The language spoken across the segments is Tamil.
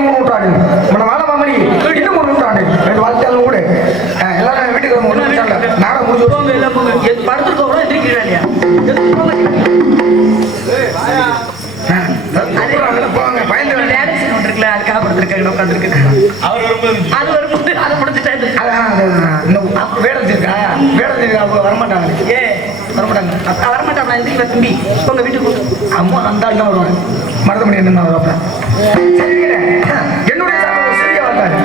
మూడు ఉంటాడు మన వాళ్ళ మమ్మీ ఇంటి ముందు ఉంటాడు రెండు వాళ్ళ కూడా ఎలా వీటికి ముందు ఉంటాడు నాడ ముందు పడుతుకోవడం తిరిగి அவர் வரும்போது அது வரும்போது அதை முடிச்சுட்டாரு வேடம் இருக்கா வேடம் வரமாட்டாங்க ஏன் அத்தா வரமாட்டான் எதுக்கு தம்பி. உங்க வீட்டுக்கு அம்மா அந்த ஆள் தான் வருவாங்க மருதமணி என்ன வருவாங்க என்னுடைய சிறிய வந்தாரு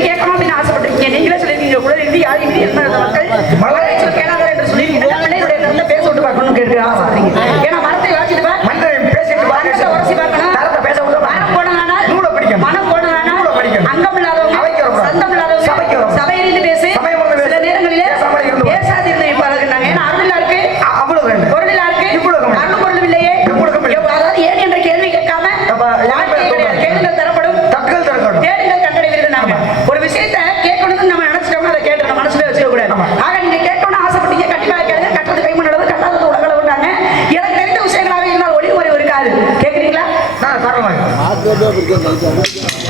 dije, ¿cómo باب القلعه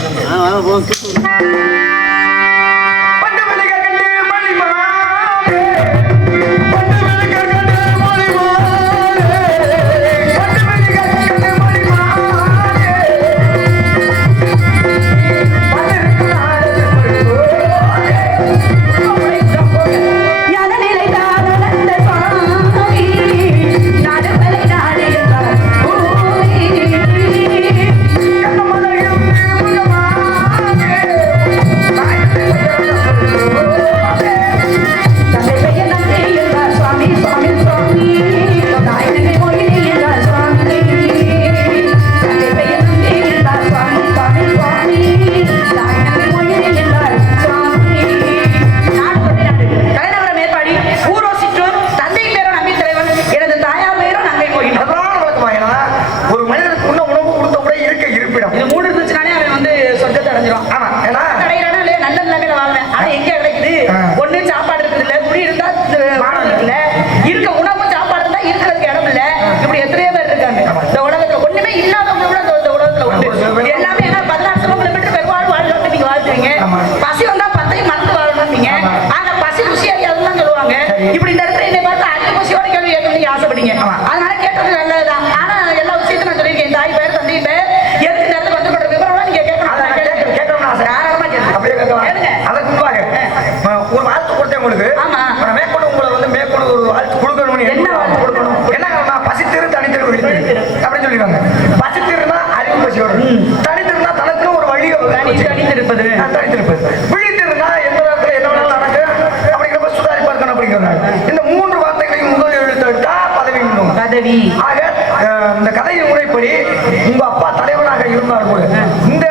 இந்த கதையின் முறைப்படி உங்க அப்பா தலைவனாக இருந்தார் கூட இந்த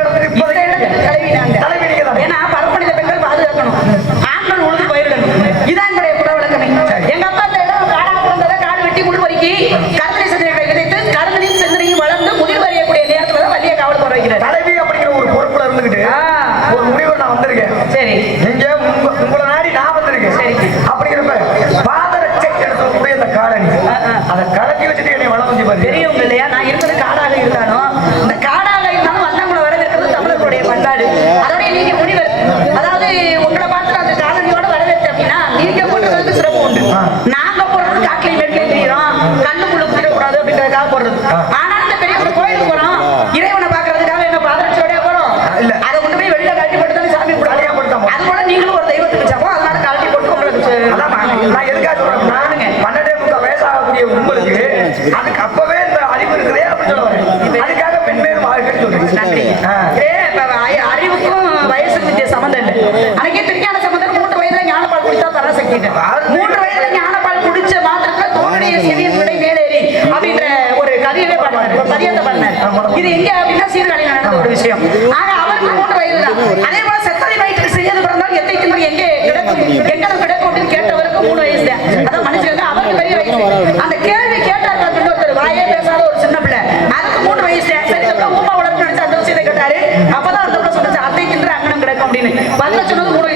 மூன்று வயதுல ஞானபால் குடிச்ச மாத்திரத்துல தோனுடைய செவிய விடை மேலேறி அப்படின்ற ஒரு கதையவே பண்ணாரு பதியத்தை பண்ணாரு இது எங்க அப்படின்னா சீர்காழி நடந்த ஒரு விஷயம். ஆனா அவருக்கு மூன்று வயது தான். அதே போல செத்தடி வயிற்று செய்யது பிறந்தால் எத்தை தின்று எங்கே கிடக்கும்? எங்கதும் கிடக்கும் அப்படின்னு கேட்டவருக்கு மூணு வயசு அதான் மனுஷன் அவருக்கு பெரிய வயசு. அந்த கேள்வி கேட்டார் அப்படின்னு ஒருத்தர் வாயே பேசாத ஒரு சின்ன பிள்ளை. அதுக்கு மூணு வயசு சரி ஊமா வளர்ப்பு நினைச்சு அந்த விஷயத்தை கேட்டாரு. அப்பதான் அந்த சொன்னது அத்தை தின்று அங்கனம் கிடக்கும் அப்படின்னு. பதில் சொன்னது மூணு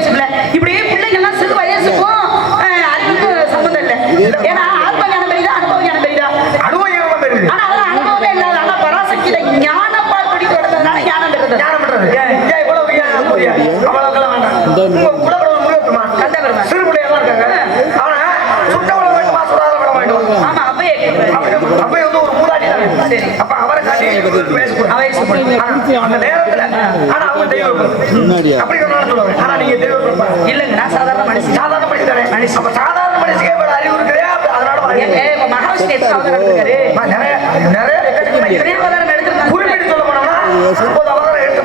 ஏன்னா ஆத்ம ஞானம் பெரியதா அனுபவ ஞானம் பெரியதா அனுபவம் பெறுது ஆனா அதெல்லாம் அனுபவமே இல்லாத ஆனா பராசக்தியில ஞானப்பால் பிடித்து வளர்ந்ததுனால ஞானம் ஏன்? இவ்வளவு ஏன் புரியா அவ்வளவுக்கெல்லாம் வேண்டாம். உங்க குலக்கடவுள் முருகப்பெருமான் கந்தபெருமான். சிறு பிள்ளையெல்லாம் இருக்காங்க. அவனை சுட்டவளை வேண்டுமா? சுடாத விட வேண்டும்? ஆமா அப்பயே அப்ப அப்ப வந்து ஒரு மூதாட்டி தான் சரி. அப்ப அவரை காட்டி பேசக்கூடாது. வயசுக்கு. ஆனா, அந்த நேரத்துல ஆனா அவங்க தெய்வம் அப்படி சொல்லுவாங்க ஆனா நீங்க தெய்வம் இல்லைங்க நான் சாதாரண மனுஷன். சாதாரண மனிதன் அப்ப சாதாரண மனுஷனுக்கே இவ்வளவு அறிவு இருக்குதே அப்ப அதனால வாங்க. ஏங்க, இப்ப மகாவிஷ்ணு நிறைய நிறைய? குறிப்பிட்டு சொல்ல போனோம்னா அவதாரம் எடுத்து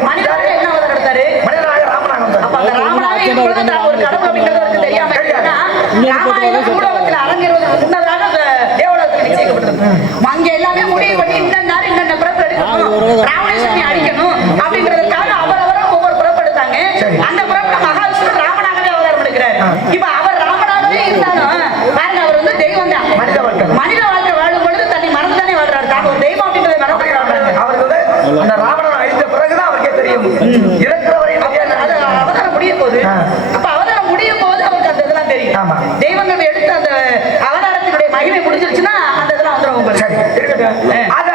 என்ன அவதாரம் எடுத்தாரு? அப்ப அந்த ஒரு கடவுள் அப்படிங்கிறது தெரியாம முன்னதாக தேவலோகத்துல. அங்க எல்லாமே முடிவு பண்ணி எடுக்கணும், ராவணேஸ்வரனை அழிக்கணும் அப்படிங்கிறதுக்காக அவரவரும் ஒவ்வொரு பிறப்பு எடுத்தாங்க. சரி. அந்த பிறப்புல மகாவிஷ்ணு ராமனாகவே அவதாரம் எடுக்கிறாரு. இப்ப அவர் ராமனாகவே இருந்தாலும் பாருங்க, அவர் வந்து தெய்வம் தான். மனித வாழ்க்கை. மனித வாழ்க்கை வாழும் பொழுது தன்னை மறந்துதானே வாழ்றாரு. தான் ஒரு தெய்வம் அப்படின்றதை மறந்து வாழ்றாரு. அவருக்கு வந்து அந்த ராவணனை அழித்த பிறகுதான் அவருக்கே தெரியும் இருக்கிற வரையும் அப்ப அது அவதாரம் முடியும் போது ஆ. அப்ப அவதாரம் முடியும் போது அவருக்கு அந்த இதெல்லாம் தெரியும் ஆமா. தெய்வங்கள் எடுத்த அந்த அவதாரத்தினுடைய மகிமை முடிஞ்சிருச்சுன்னா அந்த இதெல்லாம் வந்துடும் உங்களுக்கு சரி இருக்கட்டும் அத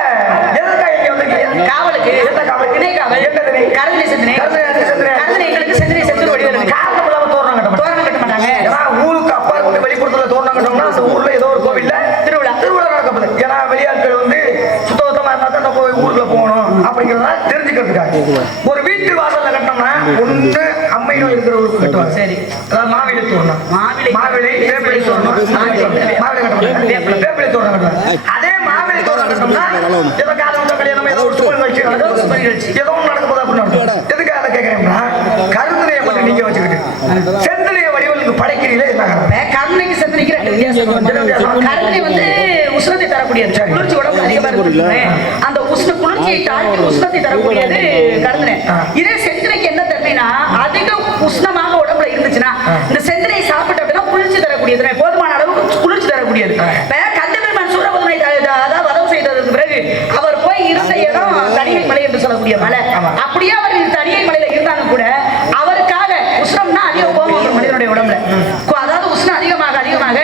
எதற்காக இங்க வந்திருக்கீங்க காவலுக்கு காவல்? திணை? கருதனை சிந்தனை கருதனை சிந்தனை. கருதனை எங்களுக்கு சிந்தனை செஞ்சு வடிவம் காரணம் இல்லாம தோரணம் கட்ட மாட்டாங்க. தோரணம் கட்ட மாட்டாங்க ஏன்னா ஊருக்கு அப்பா இருந்து வெளிப்புறத்துல தோரணம் கட்டோம்னா அந்த ஊர்ல ஏதோ ஒரு கோவில்ல திருவிழா. திருவிழா ஏன்னா வெளியாட்கள் வந்து சுத்தபத்தமா இருந்தா தான் நம்ம ஊருக்குள்ள போகணும் அப்படிங்கறத தெரிஞ்சுக்கிறதுக்காக ஒரு வீட்டு வாசல்ல கட்டினோம்னா ஒண்ணு அம்மையும் இருக்கிறவங்களுக்கு கட்டுவாங்க சரி. அதாவது மாவிலை தோரணம் மாவிலை. மாவிலை வேப்பிலை தோரணம் மாவிலை கட்டணும் வேப்பிலை வேப்பிலை தோரணம் கட்டுவாங்க அதே ஏதோ காலம் உள்ள கல்யாணம் ஏதோ ஒரு சுப நிகழ்ச்சி நடக்கும் சுப நிகழ்ச்சி ஏதோ ஒண்ணு நடக்க போதா அப்படின்னு நடக்கும். எதுக்கு அதை கேட்கிறேன்னா கருதுரையை மட்டும் நீங்க வச்சுக்கிட்டு. செந்திலைய வடிவலுக்கு படைக்கிறீங்களே என்ன காரணம்? இப்ப கருணைக்கு சிந்தனைக்கு ரெண்டு வித்தியாசம் கருணை வந்து உஷ்ணத்தை தரக்கூடியது குளிர்ச்சி உடம்பு அதிகமா இருக்கு அந்த உஷ்ண குளிர்ச்சியை தாண்டி உஷ்ணத்தை தரக்கூடியது கருணை. இதே செந்தினைக்கு என்ன தன்மைனா அதிக உஷ்ணமாக உடம்புல இருந்துச்சுன்னா இந்த செந்தினை சாப்பிட்ட அப்படின்னா குளிர்ச்சி தரக்கூடியது போதுமான அளவுக்கு குளிர்ச்சி தரக்கூடியது இப்ப கந்தபெருமான் சூரபதுமை அதாவது வதம் செய்ததற்கு பிறகு அவர் போய் இருந்த இடம் தனியை மலை என்று சொல்லக்கூடிய மலை. அப்படியே அவர் தனியை மலையில இருந்தாலும் கூட அவருக்காக உஷ்ணம்னா அதிக கோபம் ஒரு மனிதனுடைய உடம்புல. அதாவது உஷ்ணம் அதிகமாக அதிகமாக.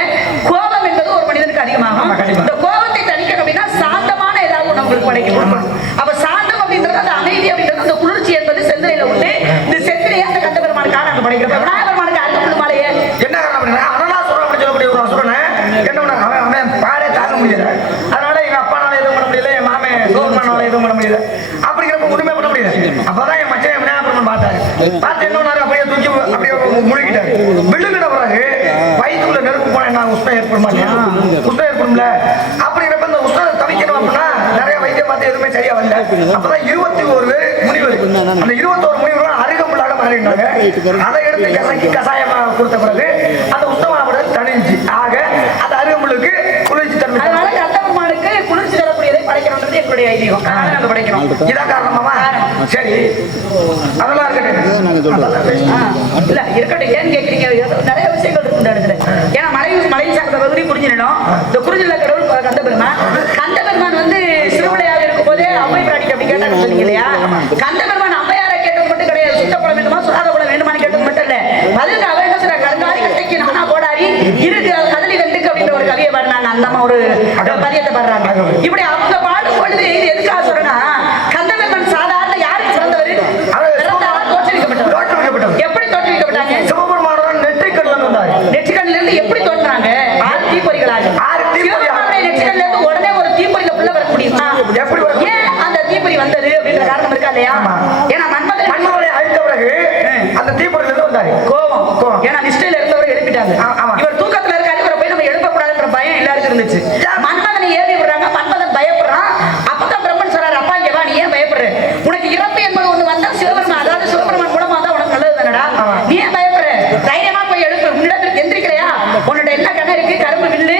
கோபம் என்பது ஒரு மனிதனுக்கு அதிகமாகும். இந்த கோபத்தை தணிக்கணும் அப்படின்னா சாந்தமான ஏதாவது ஒண்ணு உங்களுக்கு படைக்கணும். அப்ப சாந்தம் அப்படின்றது அந்த அமைதி அப்படின்றது அந்த குளிர்ச்சி என்பது செந்திலையில உண்டு இந்த செந்திலையை அந்த கண்ட பெருமானுக்காக நாங்க படைக்கிறோம் விநாயகர் பெருமானுக்கு அருள் மாலையே என்ன காரணம் அப்படின்னா அனலாசுரம் அப்படின்னு சொல்லக்கூடிய ஒரு அசுரனை என்ன பண்ணாங்க அவன் அவன் பாடே தாங்க முடியல அதனால எங்க அப்பானால எதுவும் பண்ண முடியல என் மாமன் சோர்மனால எதுவும் பண்ண முடியல அப்படிங்கிறப்ப ஒண்ணுமே பண்ண முடியல அப்பதான் என் மச்சன் விநாயகபுரம் பார்த்தாரு பார்த்து என்ன பண்ணாரு அப்படியே தூக்கி அப்படியே முழுகிட்டாரு விழுங்கின பிறகு வயிற்றுக்குள்ள நெருப்பு போனா என்ன உஷ்ணம் ஏற்படுமா இல்லையா உஷ்ணம் ஏற்படும்ல அப்படிங்கிறப்ப இந்த உஷ்ணம் தவிக்கணும் அப்படின்னா நிறைய வைத்தியம் பார்த்து எதுவுமே சரியா வரல அப்பதான் இருபத்தி ஒரு பேர் முனிவர் அந்த இருபத்தோரு முனிவரும் அருகம்புல்லாக மாறிட்டாங்க. அதை எடுத்து கசக்கி கசாயமா கொடுத்த பிறகு அந்த உஷ்ணமானது தணிஞ்சு ஆக அந்த அருகம்புல்லுக்கு குளிர்ச்சி தன்மை அதனால கண்ட பெருமானுக்கு குளிர்ச்சி தரக்கூடியதை படைக்கணும்ன்றது எங்களுடைய ஐதீகம். அதனால நாங்க படைக்கிறோம். இதான் காரணமாமா சரி. அதெல்லாம் இருக்கட்டும். இல்ல இருக்கட்டும். ஏன்னு கேக்குறீங்க? நிறைய விஷயங்கள் இருக்கு இந்த இடத்துல. ஏன்னா மலை மலை சார்ந்த பகுதி குறிஞ்சி நிலம் இந்த குறிஞ்சில கடவுள் கந்த பெருமான் கந்த பெருமான் வந்து சிறுபிள்ளையாக இருக்கும் போதே அம்மை சொன்னீங்க இல்லையா? கந்த பெருமான் அம்மையாரை கேட்டது மட்டும் கிடையாது. சுத்த குளம் வேண்டுமா சுடாத குளம் வேண்டுமான்னு கேட்டது மட்டும் இல்ல. அவர் என்ன சொல்றாங்க கருங்காலி கட்டைக்கு நானா போடாரி இருக்கு அது கதலி வெண்டுக்கு அப்படின்ற ஒரு கவியை பாடினாங்க அந்த ஒரு பதியத்தை பாடுறாங்க. இப்படி அவங்க பாடும் பொழுது இது எதுக்காக சொல்றேன்னா கந்த பெருமான் சாதாரண யாருக்கு சிறந்தவர் அவர் பிறந்தாரா தோற்றுவிக்கப்பட்டவர் தோற்றுவிக்கப்பட்டவர் எப்படி தோற்றுவிக்கப்பட்டாங்க சிவபெருமானுடன் நெற்றிக்கடல் வந்தார் நெற்றிக்கண்ணில இருந்து எப்படி தோன்றாங்க ஆறு தீப்பொறிகளாக ஆறு தீப்பொறி. சிவபெருமானுடைய நெற்றிக்கண்ணில இருந்து உடனே ஒரு தீப்பொறியில புள்ள வர முடியுமா எப்படி வர முடியும்? ஏன் அந்த தீப்பொறி வந்தது அப்படின்ற காரணம் இருக்கா இல்லையா ஆமா. ஏன்னா மன்மதன் மன்மதனை அழித்த பிறகு அந்த தீப்பொறியில இருந்து வந்தாரு கோபம் கோபம். ஏன்னா நிஷ்டையில இருந்தவரை எழுப்பிட்டாங்க. இவர் தூக்கத்துல இருக்காரு இவரை போய் நம்ம எழுப்ப கூடாதுன்ற பயம் எல்லாருக்கும் இருந்துச்சு? மன்மதனை ஏவி விடுறாங்க மன்மதன் பயப்படுறான். அப்பதான் பிரம்மன் சொல்றாரு அப்பா இங்க நீ ஏன் பயப்படுற? உனக்கு இறப்பு என்பது ஒண்ணு வந்தா சிவபெருமான் அதாவது சிவபெருமான் மூலமா தான் உனக்கு நல்லது தானடா. நீ ஏன் பயப்படுற? தைரியமா போய் எழுப்பு. உன்னிடத்துல எந்திரிக்கலையா உன்னோட என்ன கணை இருக்கு? கரும்பு வில்லு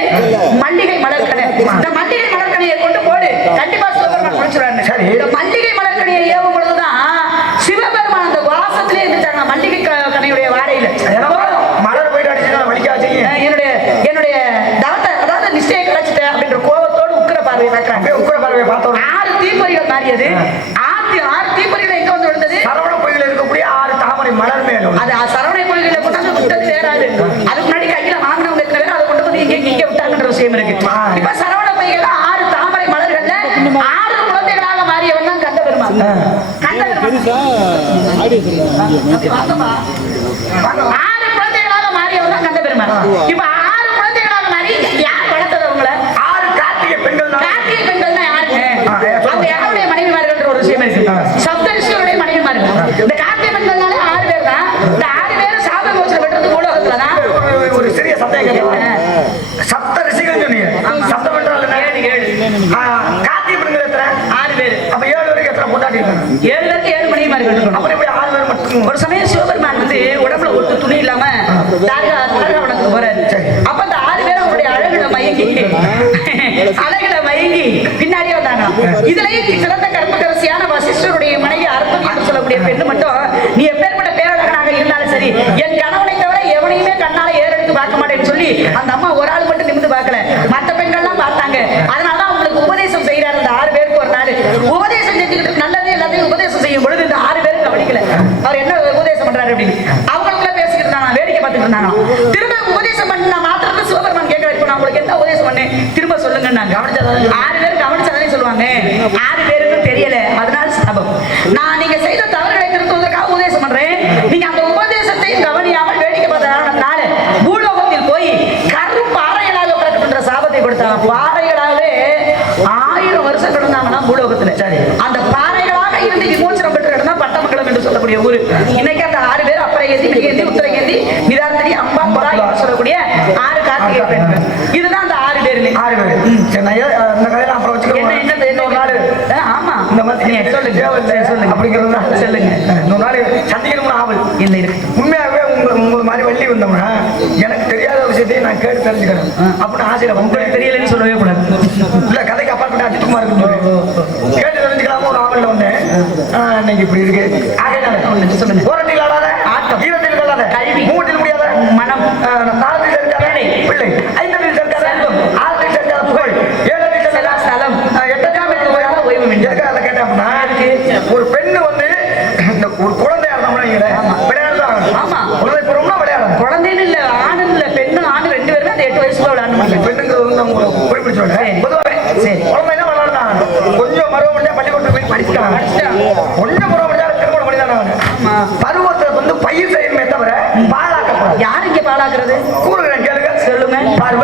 மல்லிகை மலர் கணை இந்த மல்லிகை மலர் கொண்டு போடு. கண்டிப்பா சிவபெருமான் முடிச்சுடுறாரு சரி. இந்த மல்லிகை நீராடியது ஆத்தி ஆறு தீப்பொறிகள் எங்க வந்து விழுந்தது? சரவண கோயிலில் இருக்கக்கூடிய ஆறு தாமரை மலர் மேலும் அது சரவணை கோயில்களை கொண்டாந்து விட்டது வேறாது. அதுக்கு முன்னாடி கையில வாங்கினவங்க எத்தனை பேர் அதை கொண்டு வந்து இங்க இங்க விட்டாங்கன்ற விஷயம் இருக்கு. இப்ப சரவண பொய்கையில ஆறு தாமரை மலர்கள்ல ஆறு குழந்தைகளாக மாறியவன் தான் கந்த பெருமாள் கந்த பெருமாள் ஆறு குழந்தைகளாக மாறியவன் தான் கந்த பெருமாள் இப்ப ஆறு குழந்தைகளாக மாறி யார் வளர்த்தது அவங்கள ஆறு கார்த்திகை பெண்கள் தான் கார்த்திகை பெண்கள்னா யாருங்க ஆ, ஏன் சொல்லுங்க. அந்த யாருடைய மனைவிமார்கள்ன்ற ஒரு விஷயம் இருக்கு ஆ. சப்தரிஷியோடைய மனைவிமார்கள் இந்த கார்த்திகை பெண்கள்னாலே ஆறு பேர் தான். இந்த ஆறு பேரும் சாப மோச்சனம் பெற்றது பூலோகத்துல தான் ஒரு- சிறிய சந்தேகம் கேட்கலாம். சப்த ரிஷிகள் சொன்னீங்க. சப்தம் என்றால் என்ன? ஆ, கார்த்திகை பெண்கள் எத்தனை? ஆறு பேர். அப்ப ஏழு வரைக்கும் எத்தனை பொண்டாட்டி ஏழு பேருக்கு ஏழு மனைவிமார்கள் இருக்கணும் அப்புறம் இப்படி ஆறு பேர் மட்டும்? ஒரு சமயம் சிவபெருமான் வந்து உடம்புல ஒட்டு துணி இல்லாம தாரகா தாரகாவனத்துக்கு போறாரு. சரி. அப்ப அந்த ஆறு பேரும் அவருடைய அழகுல மயங்கி அழகுல மயங்கி பின்னாடியே வந்தாங்க இதுலயும் சிறந்த கற்பகரசியான வசிஷ்டருடைய மனைவி அற்பம் சொல்லக்கூடிய பெண்ணு மட்டும் நீ எப்பேற்பட்ட பேரழகனாக இருந்தாலும் சரி என் கணவனை தவிர எவனையுமே கண்ணால ஏறெடுத்து பார்க்க மாட்டேன்னு சொல்லி அந்த அம்மா ஒரு ஆள் மட்டும் நிமிந்து பார்க்கல. மத்த பெண்கள்லாம் பார்த்தாங்க. அதனாலதான் அவங்களுக்கு உபதேசம் செய்யறாரு அந்த ஆறு பேருக்கு ஒரு நாள். உபதேசம் செஞ்சுக்கிட்டு நல்லது எல்லாத்தையும் உபதேசம் செய்யும் பொழுது இந்த ஆறு பேரும் கவனிக்கல. அவர் என்ன உபதேசம் பண்றாரு அப்படின்னு. அவங்களுக்குள்ள பேசிக்கிட்டு இருந்தாங்க வேடிக்கை பார்த்துட்டு இருந்தாங்க திரும்ப உபதேசம் பண்ண மாத்திரம் சிவபெருமான் கேட்க வைப்போம் நான் உங்களுக்கு என்ன உபதேசம் பண்ணேன்? திரும்ப சொல்லுங்க நான் ஆறு பேர் கவனிச்சாதானே சொல்லுவாங்க. ஆறு பேர் சொல்லக்கூடிய ஊரு. இன்னைக்கு அந்த ஆறு பேர் அப்புறம் ஏந்தி மிகேந்தி உத்தரகேந்தி நிதார்த்தடி அம்பா பரா என்று சொல்லக்கூடிய ஆறு கார்த்திகை பெண்கள். இதுதான் அந்த ஆறு பேருமே. ஆறு பேர். ஏ- இந்த கதையில அப்புறம் என்ன வச்சுக்கிறோம் என்ன என்ன? நாள் ஆமா. இந்த மாதிரி சொல்லுங்க. சொல்லுங்க. அப்படிங்கிறது சொல்லுங்க. இன்னொரு நாள் சந்திக்கணும்னு ஆவல். இல்ல இருக்கு? உண்மையாகவே உங்க உங்க மாதிரி வள்ளி வந்தோம்னா எனக்கு தெரியாத விஷயத்தையும் நான் கேட்டு தெரிஞ்சுக்கிறேன் அப்படின்னு ஆசையில உங்களுக்கு தெரியலன்னு சொல்லவே கூடாது. இல்ல கதைக்கு இன்னைக்கு இப்படி இருக்கு. ஓரத்தில் ஆடாத ஆட்டம். ஈரத்தில் கொள்ளாத கல்வி. மூட்டில் முடியாத மனம் தெரிஞ்சாத பேழை. பிள்ளை ஐந்தத்தில் செல்வம். ஆறத்தில் தெரிஞ்சாத புகழ் ஏழத்தில் செலா ஸ்தலம். எட்டாம் அதை அப்படின்னா ஒரு பெண்ணு வந்து இந்த ஒரு குழந்தையா இருந்தோம்னா விளையாடுதான் ஆமா. குழந்தை பருவம்னா விளையாடணும் குழந்தைன்னு இல்ல ஆண் இல்ல பெண்ணு ஆண் ரெண்டு பேருமே அந்த எட்டு வயசுல விளையாட முடியும் பெண்ணுங்கிறது வந்து அவங்க குறிப்பிட்டு. சொல்றேன் பொதுவாகவே சரி. குழந்தைனா விளையாடுதான் கொஞ்சம் முடிஞ்சா பள்ளிக்கூடத்துல போய் படிச்சுட்டான் பருவம் முடிஞ்சா திருமணம் பண்ணி தானே ஆமா. பருவத்தை வந்து பயிர் செய்யணுமே தவிர பாழாக்கக்கூடாது யார் இங்க பாழாக்குறது? கூறுகிறேன் கேளுங்க. சொல்லுங்க. பருவ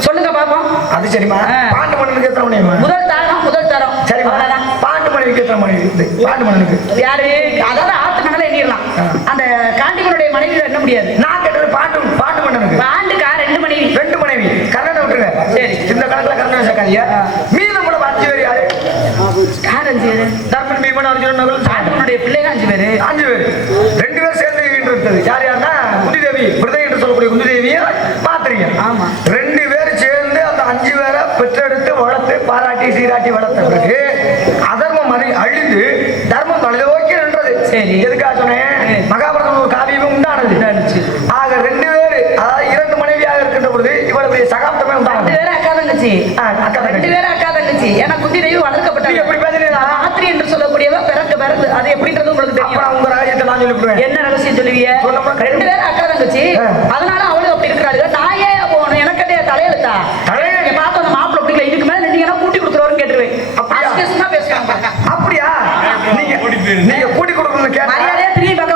சொல்லுங்க பாப்போம் அது சரிம்மா. ஆ. பாண்டு மணலுக்கு எத்தனை மணிமா முதல் தாரம் முதல் தரம். அவ்வளவுதான். பாண்டு மணலுக்கு எத்தனை இருக்குது பாண்டு மணலுக்கு யாரு? அதாவது ஆத்து நகல எண்ணிடலாம் அந்த காண்டிமனுடைய மனைவி என்ன முடியாது. நான் கேட்டது பாண்டு பாண்டு மணலுக்கு ஆண்டுக்கா ரெண்டு மனைவி. ரெண்டு மனைவி. கண்ணனை விட்டுருங்க. சரி. இந்த கணக்குல கண்ணனை சேர்க்காதீங்க மீதம் கூட அஞ்சு பேர் யாரு? யார் அஞ்சு பேரு? தர்மன் பீமன் அர்ஜுனன் நகுல். காண்டிமனுடைய பிள்ளைங்க அஞ்சு பேரு. அஞ்சு பேர். ரெண்டு பேர் சேர்ந்து இருந்தது. யார் யாருன்னா குந்தி தேவி விரதை என்று சொல்லக்கூடிய குந்தி தேவியும் மாத்திரிங்க ஆமா. ரெண்டு பேர் சேர்ந்து அந்த அஞ்சு பேரை பெற்றெடுத்து வளர்த்து பாராட்டி சீராட்டி வளர்த்த பிறகு அதர்மம் அழிந்து தர்மம் தொலைதோக்கி நின்றது. சரி. எதுக்காக சொன்னேன்? மகாபாரதம் ஒரு காவியமும் உண்டானது. ஆக ரெண்டு பேர் அதாவது இரண்டு மனைவியாக இருக்கின்ற பொழுது இவ்வளவு சகாப்தமே உண்டானது. அக்கா தங்கச்சி. அக்கா. ரெண்டு பேரும் அக்கா தங்கச்சி. ஏன்னா குந்தி தெய்வம் வளர்க்கப்பட்டாங்க எப்படி பேசுறீங்களா ராத்திரி என்று சொல்லக்கூடியவ பிறகு அது எப்படின்றது உங்களுக்கு தெரியும். உங்க ராஜ்யத்தை நான் சொல்லிவிடுவேன். என்ன ரகசியம் சொல்லுவீங்க? ரெண்டு பேரும் அக்கா தங்கச்சி. அதனால அவளும் அப்படி இருக்கிறாரு நான் ஏன் போகணும் எனக்கு தலையெழுத்தா தலையெழுத்து? நீங்க பார்த்து அந்த மாப்பிள்ளை பிடிக்கல இதுக்கு மேல நின்னீங்கன்னா கூட்டி கொடுத்துருவாருன்னு கேட்டுருவேன் அப்படியா? அசிங்கமா பேசுவாங்க அப்படியா நீங்க நீங்க கூட்டி திரும்பி கேட்டா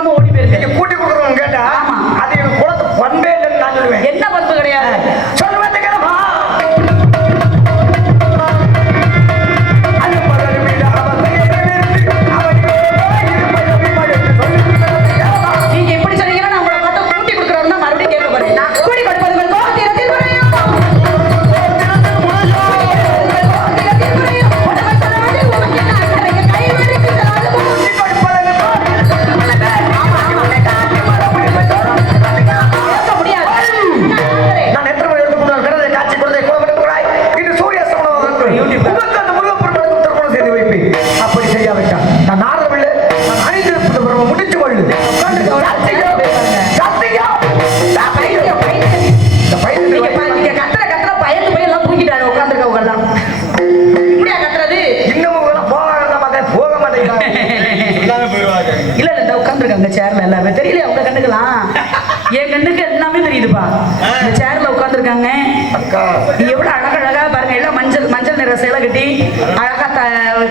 கட்டி அழகா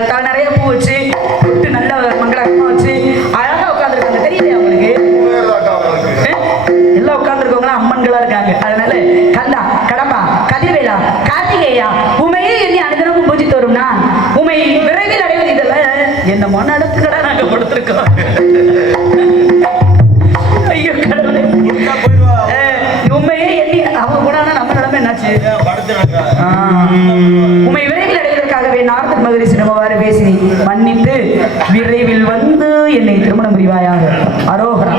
த நிறைய பூ வச்சு பொட்டு நல்ல மங்களகரமா வச்சு அழகா உட்காந்துருக்காங்க தெரியலையா உங்களுக்கு? எல்லாம் உட்கார்ந்துருக்கவங்களாம் அம்மன்களா இருக்காங்க. அதனால கந்தா கடம்பா கதிர்வேலா கார்த்திகேயா உமையே எண்ணி அனுதினமும் பூஜித்து வரும் நான். உமை விரைவில் அடைவது இதல்ல. என்ன மன அடுத்துக்கடா நாங்க கொடுத்துருக்கோம். ஐயோ கடவுளே. அஹ், உண்மையே எண்ணி அவங்க கூட நம்ம நிலைமை என்னாச்சு? மன்னித்து விரைவில் வந்து என்னை திருமணம் புரிவாயாக. அரோகரா.